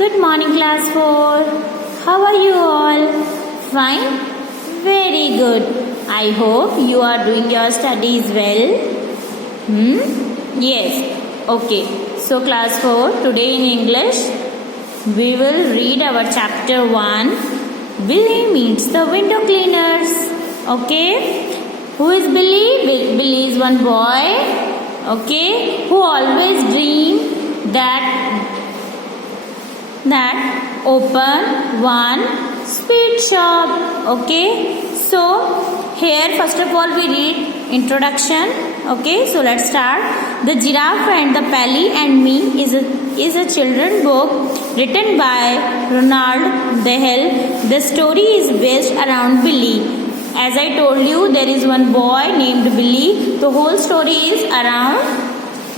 Good morning, class 4. How are you all? Fine? Very good. I hope you are doing your studies well. Yes. Okay. So, class 4, today in English, we will read our chapter 1. Billy meets the window cleaners. Okay. Who is Billy? Billy is one boy. Okay. Who always dream that open one sweet shop. Okay, so here first of all we read introduction. Okay, so let's start. The Giraffe and the Pally and Me is a children book written by Ronald Dahl. The story is based around Billy. As I told you, there is one boy named Billy. The whole story is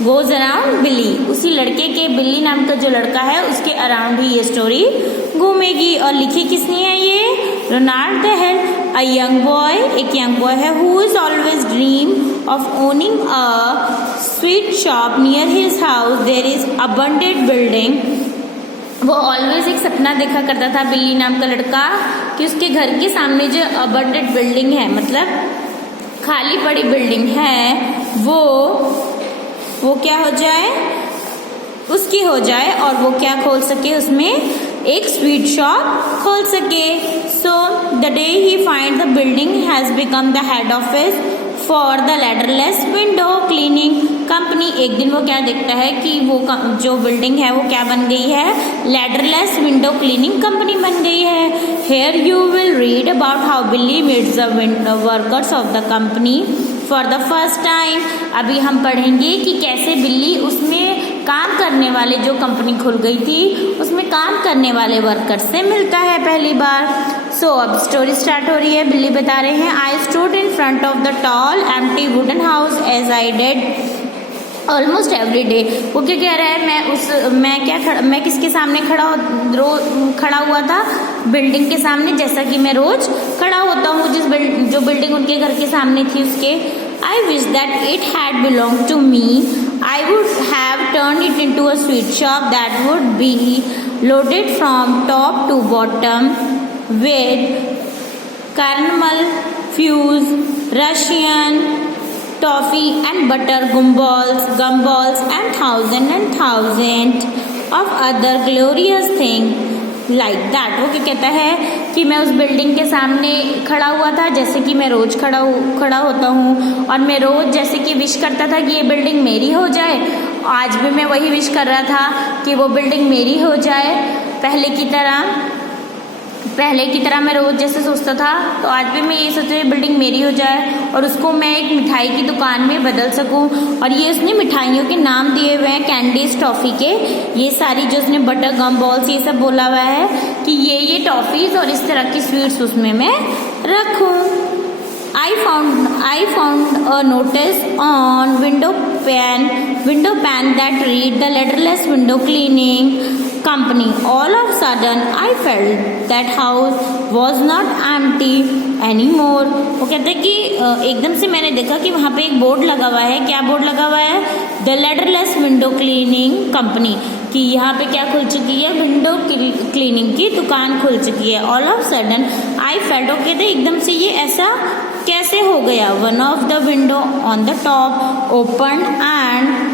goes around Billy. उसी लड़के के, बिल्ली नाम का जो लड़का है, उसके अराउंड ही ये स्टोरी घूमेगी. और लिखी किसने है ये? Roald Dahl. A young boy, एक यंग बॉय है, who is always dream of owning a sweet shop near his house. There is abundant building. वो ऑलवेज एक सपना देखा करता था, बिल्ली नाम का लड़का, कि उसके घर के सामने जो अबंडेंट बिल्डिंग है, मतलब खाली पड़ी बिल्डिंग है, वो क्या हो जाए, उसकी हो जाए, और वो क्या खोल सके, उसमें एक स्वीट शॉप खोल सके. So the day he find the building has become the head office for the ladderless window cleaning company. एक दिन वो क्या देखता है कि वो जो बिल्डिंग है वो क्या बन गई है, लैडरलेस विंडो क्लीनिंग कंपनी बन गई है. Here you will read about how Billy meets the workers of the company for the first time. अभी हम पढ़ेंगे कि कैसे बिल्ली उसमें काम करने वाले, जो कंपनी खुल गई थी उसमें काम करने वाले वर्कर से मिलता है पहली बार. सो अब स्टोरी स्टार्ट हो रही है. बिल्ली बता रहे हैं, I stood in front of the tall empty wooden house as I did almost every day. वो क्या कह रहा है, मैं किसके सामने खड़ा हुआ था, बिल्डिंग के सामने, जैसा कि मैं रोज खड़ा होता हूँ जो बिल्डिंग उनके घर के सामने थी उसके. I wish that it had belong to me. I would have turn it into a sweet shop that would be loaded from top to bottom with caramel, fuse, Russian toffee and butter gumballs and thousand of other glorious things like that. वो क्या कहता है कि मैं उस building के सामने खड़ा हुआ था, जैसे कि मैं रोज खड़ा होता हूँ, और मैं रोज जैसे कि विश करता था कि ये बिल्डिंग मेरी हो जाए. आज भी मैं वही विश कर रहा था कि वो बिल्डिंग मेरी हो जाए. पहले की तरह मैं रोज जैसे सोचता था, तो आज भी मैं ये सोचता हूँ बिल्डिंग मेरी हो जाए और उसको मैं एक मिठाई की दुकान में बदल सकूँ. और ये उसने मिठाइयों के नाम दिए हुए हैं, कैंडीज, टॉफ़ी के. ये सारी जो उसने बटर गम बॉल्स ये सब बोला हुआ है कि ये टॉफ़ीज़ और इस तरह की स्वीट्स उसमें मैं रखूँ. I found a notice on window pan that read the letterless window cleaning company. All of a sudden I felt that house was not empty anymore. वो कहते हैं कि एकदम से मैंने देखा कि वहाँ पे एक बोर्ड लगा हुआ है. क्या बोर्ड लगा हुआ है? The ladderless window cleaning company. कि यहाँ पे क्या खुल चुकी है, विंडो क्लीनिंग की दुकान खुल चुकी है. All of sudden I felt, वो कहते एकदम से ये ऐसा कैसे हो गया. One of the window on the top open and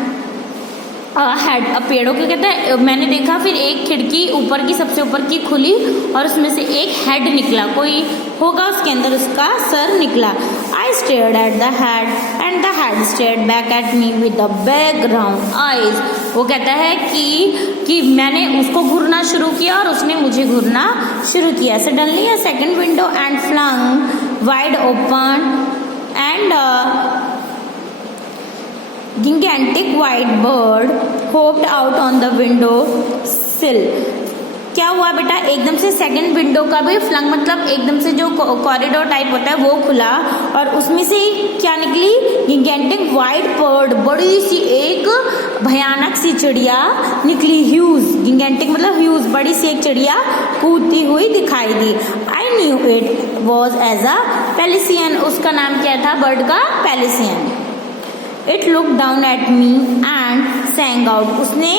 head appeared. Okay, कहता है मैंने देखा फिर एक खिड़की ऊपर की, सबसे ऊपर की खुली और उसमें से एक हेड निकला. कोई होगा उसके अंदर, उसका सर निकला. I stared at the head and the head stared back at me with the big round eyes. वो कहता है कि मैंने उसको घूरना शुरू किया और उसने मुझे घूरना शुरू किया. Suddenly a second window and flung wide open and gigantic white bird hopped out on the window sill. क्या हुआ बेटा, एकदम से सेकंड विंडो का भी फ्लंग, मतलब एकदम से जो कॉरिडोर टाइप होता है वो खुला और उसमें से क्या निकली, गिगेंटिक वाइट बर्ड, बड़ी सी एक भयानक सी चिड़िया निकली. ह्यूज, गिगेंटिक मतलब ह्यूज, बड़ी सी एक चिड़िया कूदती हुई दिखाई दी. I knew it was as a pelican. उसका नाम क्या था बर्ड का? पेलिसियन. It looked down at me and sang out. उसने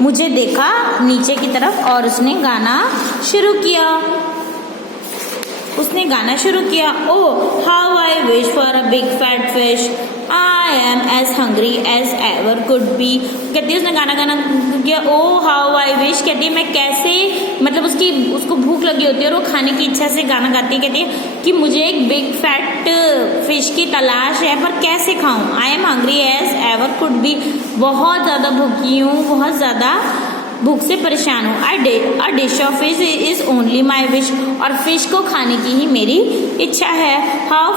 मुझे देखा नीचे की तरफ और उसने गाना शुरू किया। Oh how I wish for a big fat fish, I am as hungry as ever could be. कहती है उसने गाना किया, ओ हाउ आई विश, कहती है मैं कैसे, मतलब उसको भूख लगी होती है और वो खाने की इच्छा से गाना गाती है। कहती है कि मुझे एक बिग फैट फिश की तलाश है पर कैसे खाऊं। I am hungry as ever could be, बहुत ज़्यादा भूखी हूँ, बहुत ज़्यादा भूख से परेशान हूँ। A dish of fish is only my wish, और फिश को खाने की ही मेरी इच्छा है। How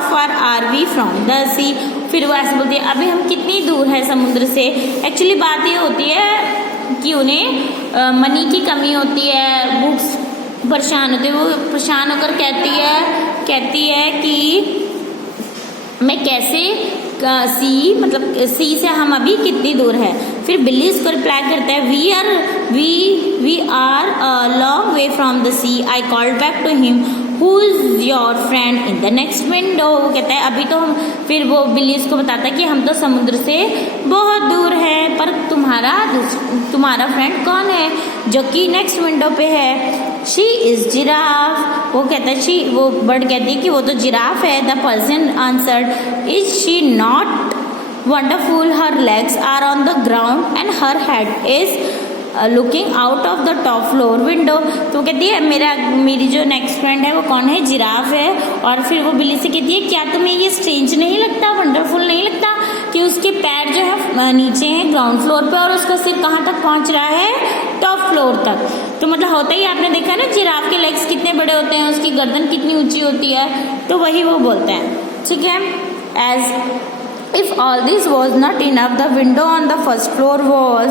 far are we from the sea, फिर वो ऐसे बोलती है अभी हम कितनी दूर है समुद्र से। एक्चुअली बात ये होती है कि उन्हें मनी की कमी होती है, भूख परेशान होती है, वो परेशान होकर कहती है कि मैं कैसे सी से हम अभी कितनी दूर है। फिर बिल्ली इसको रिप्लाई करता है we are a long way from the sea, I called back to him who is your friend in the next window. वो कहता है अभी तो हम, फिर वो बिल्ली इसको बताता है कि हम तो समुद्र से बहुत दूर है, पर तुम्हारा फ्रेंड कौन है जो कि नेक्स्ट विंडो पे है। शी इज जिराफ, वो कहता है वो बर्ड कहती है कि वो तो जिराफ है। The person answered is she not wonderful, her legs are on the ground and her head is looking out of the top floor window. तो कहती है मेरी जो नेक्स्ट फ्रेंड है वो कौन है, जिराफ है। और फिर वो बिल्ली से कहती है क्या तुम्हें ये स्ट्रेंज नहीं लगता, वंडरफुल नहीं लगता कि उसके पैर जो है नीचे हैं ग्राउंड फ्लोर पे और उसका सिर कहाँ तक पहुँच रहा है, टॉप फ्लोर तक। तो मतलब होता ही, आपने देखा ना जिराफ के लेग्स कितने बड़े होते हैं, उसकी गर्दन कितनी ऊंची होती है, तो वही वो बोलते हैं। ठीक है, as if all this was not enough, the window on the first floor was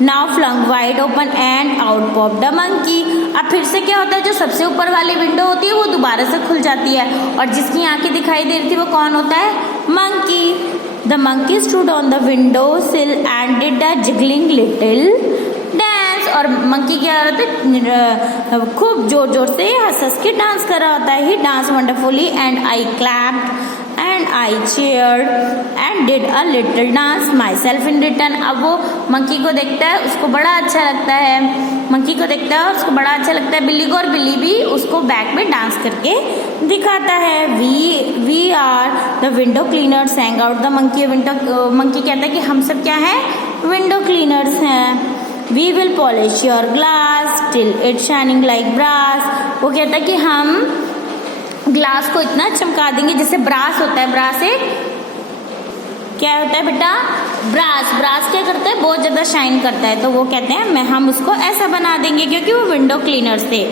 now flung wide open and out pop the monkey. अब फिर से क्या होता है, जो सबसे ऊपर वाली विंडो होती है वो दोबारा से खुल जाती है और जिसकी आंखें दिखाई दे रही थी वो कौन होता है, monkey. The monkey stood on the window सिल and did a jiggling little dance. और मंकी क्या होता है, खूब जोर जोर से हंस के डांस कर रहा होता है। He dance wonderfully and I clapped and I cheered and did a little dance myself in return। अब वो मंकी को देखता है, उसको बड़ा अच्छा लगता है, बिल्ली को, और बिल्ली भी उसको बैक में डांस करके दिखाता है। We are the window cleaners hang out the monkey. Monkey कहता है कि हम सब क्या है, विंडो क्लीनर्स हैं। We will polish your glass till it shining like brass. वो कहता है कि हम ग्लास को इतना चमका देंगे, जैसे ब्रास होता है, ब्रास एक क्या होता है बेटा, ब्रास क्या करता है, बहुत ज्यादा शाइन करता है। तो वो कहते हैं हम उसको ऐसा बना देंगे, क्योंकि वो विंडो क्लीनर्स थे।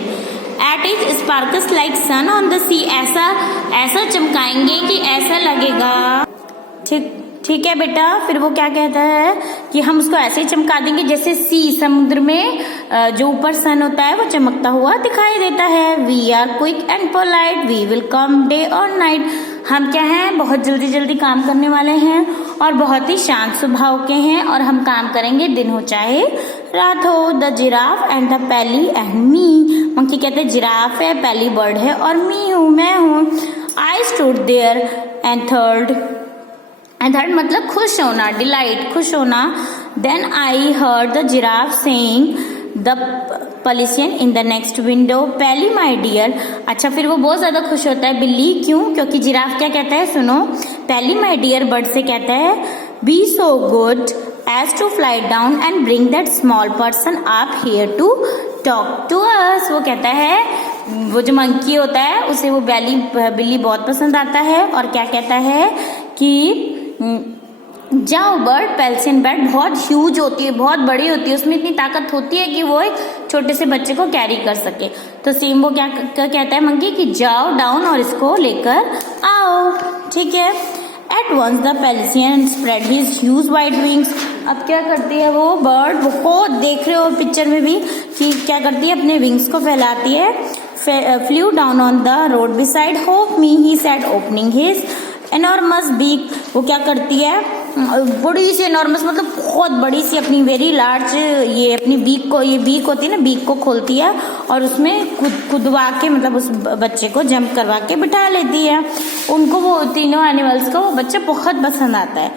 It is sparkles like sun on the sea, ऐसा चमकाएंगे कि ऐसा लगेगा। ठीक है बेटा। फिर वो क्या कहता है कि हम उसको ऐसे ही चमका देंगे जैसे सी, समुद्र में जो ऊपर सन होता है वो चमकता हुआ दिखाई देता है। We are quick and polite, we will come day or night. हम क्या हैं, बहुत जल्दी जल्दी काम करने वाले हैं और बहुत ही शांत स्वभाव के हैं, और हम काम करेंगे दिन हो चाहे रात हो। द जिराफ एंड द पैली एंड मी। मंकी कहते हैं जिराफ है, पैली बर्ड है और मैं हूँ। I stood there enthralled मतलब खुश होना, डिलाइट, खुश होना। Then I heard the giraffe saying the pelican in the next window, Pelly my dear. अच्छा, फिर वो बहुत ज्यादा खुश होता है, बिल्ली क्यों, क्योंकि जिराफ क्या कहता है, सुनो, पैली माई डियर बर्ड से कहता है be so good as to fly down and bring that small person up here to talk to us. वो कहता है, वो जो मंकी होता है उसे वो बिल्ली बहुत पसंद आता है, और क्या कहता है कि जाओ बर्ड, पेल्सियन बर्ड बहुत ह्यूज होती है, बहुत बड़ी होती है, उसमें इतनी ताकत होती है कि वो एक छोटे से बच्चे को कैरी कर सके। तो सेम वो क्या कहता है मंकी कि जाओ डाउन और इसको लेकर आओ। ठीक है। At once the pelican spread his huge wide wings. अब क्या करती है वो बर्ड, बहुत देख रहे हो पिक्चर में भी कि क्या करती है, अपने विंग्स को फैलाती है। Flew down on the road beside hope me, he said opening his enormous beak. वो क्या करती है, बड़ी सी एनॉर्मस मतलब बहुत बड़ी सी अपनी वेरी लार्ज ये अपनी बीक को, ये बीक होती है ना, बीक को खोलती है और उसमें कुदवा के मतलब उस बच्चे को जंप करवा के बिठा लेती है। उनको वो तीनों एनिमल्स को वो बच्चा बहुत पसंद आता है।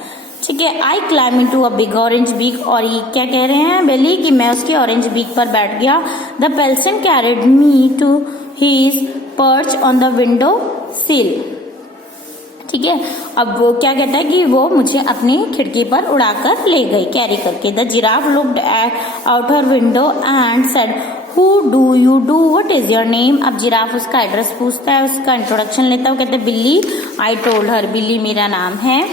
ठीक है। I climb into a big orange beak, और ये क्या कह रहे हैं बिल्ली कि मैं उसके ऑरेंज बीक पर बैठ गया। The person carried me to his perch on the window sill, ठीक है। अब वो क्या कहता है कि वो मुझे अपनी खिड़की पर उड़ाकर ले गई, कैरी करके। The giraffe looked out her window and said who do you do, what is your name. अब जिराफ उसका एड्रेस पूछता है, उसका इंट्रोडक्शन लेता है। वो कहते हैं बिल्ली, आई टोल्ड हर, बिल्ली मेरा नाम है।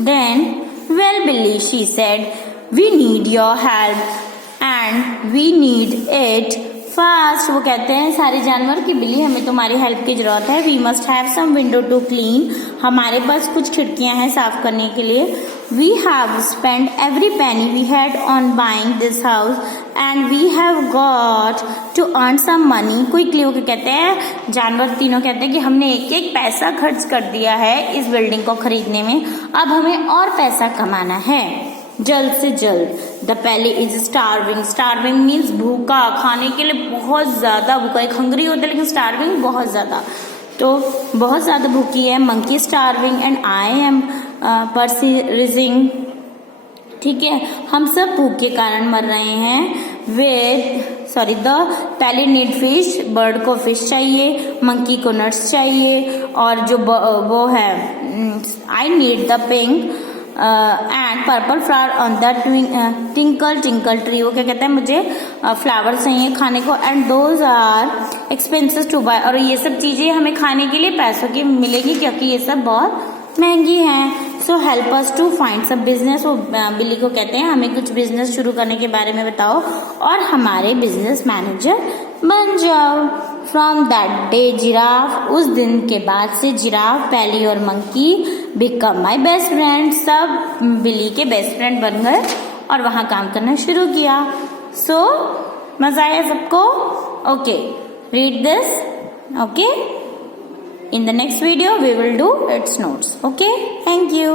Then well Billy she said we need your help and we need it fast. वो कहते हैं सारे जानवर की बिल्ली हमें तुम्हारी हेल्प की जरूरत है। We must have some window to clean, हमारे पास कुछ खिड़कियां हैं साफ करने के लिए। We have spend every penny we had on buying this house and we have got to earn some money quickly. वो कहते हैं जानवर तीनों कहते हैं कि हमने एक एक पैसा खर्च कर दिया है इस बिल्डिंग को खरीदने में, अब हमें और पैसा कमाना है जल्द से जल्द। द पैली इज स्टार्विंग, स्टार्विंग मीन्स भूखा, खाने के लिए बहुत ज्यादा भूखा। एक हंग्री होता है लेकिन स्टार्विंग बहुत ज्यादा, तो बहुत ज्यादा भूखी है। Monkey starving and I am perishing, ठीक है। हम सब भूख के कारण मर रहे हैं। The Pelly need fish, bird को फिश चाहिए, मंकी को नट्स चाहिए, और जो वो है I need the pink and purple flower on the tinkle tinkle tree. वो क्या कहते हैं मुझे फ्लावर चाहिए खाने को, and those are expensive to buy, और ये सब चीजें हमें खाने के लिए पैसों की मिलेगी क्योंकि ये सब बहुत महंगी हैं। So help us to find some business. वो बिल्ली को कहते हैं हमें कुछ बिजनेस शुरू करने के बारे में बताओ और हमारे बिजनेस मैनेजर बन जाओ। फ्रॉम दैट डे जिराफ, उस दिन के बाद से जिराफ, पैली और monkey become my best friend, सब बिल्ली के बेस्ट फ्रेंड बन गए और वहां काम करना शुरू किया। सो मजा आया सबको? Okay, read this. Okay, in the next video we will do its notes. Okay, thank you.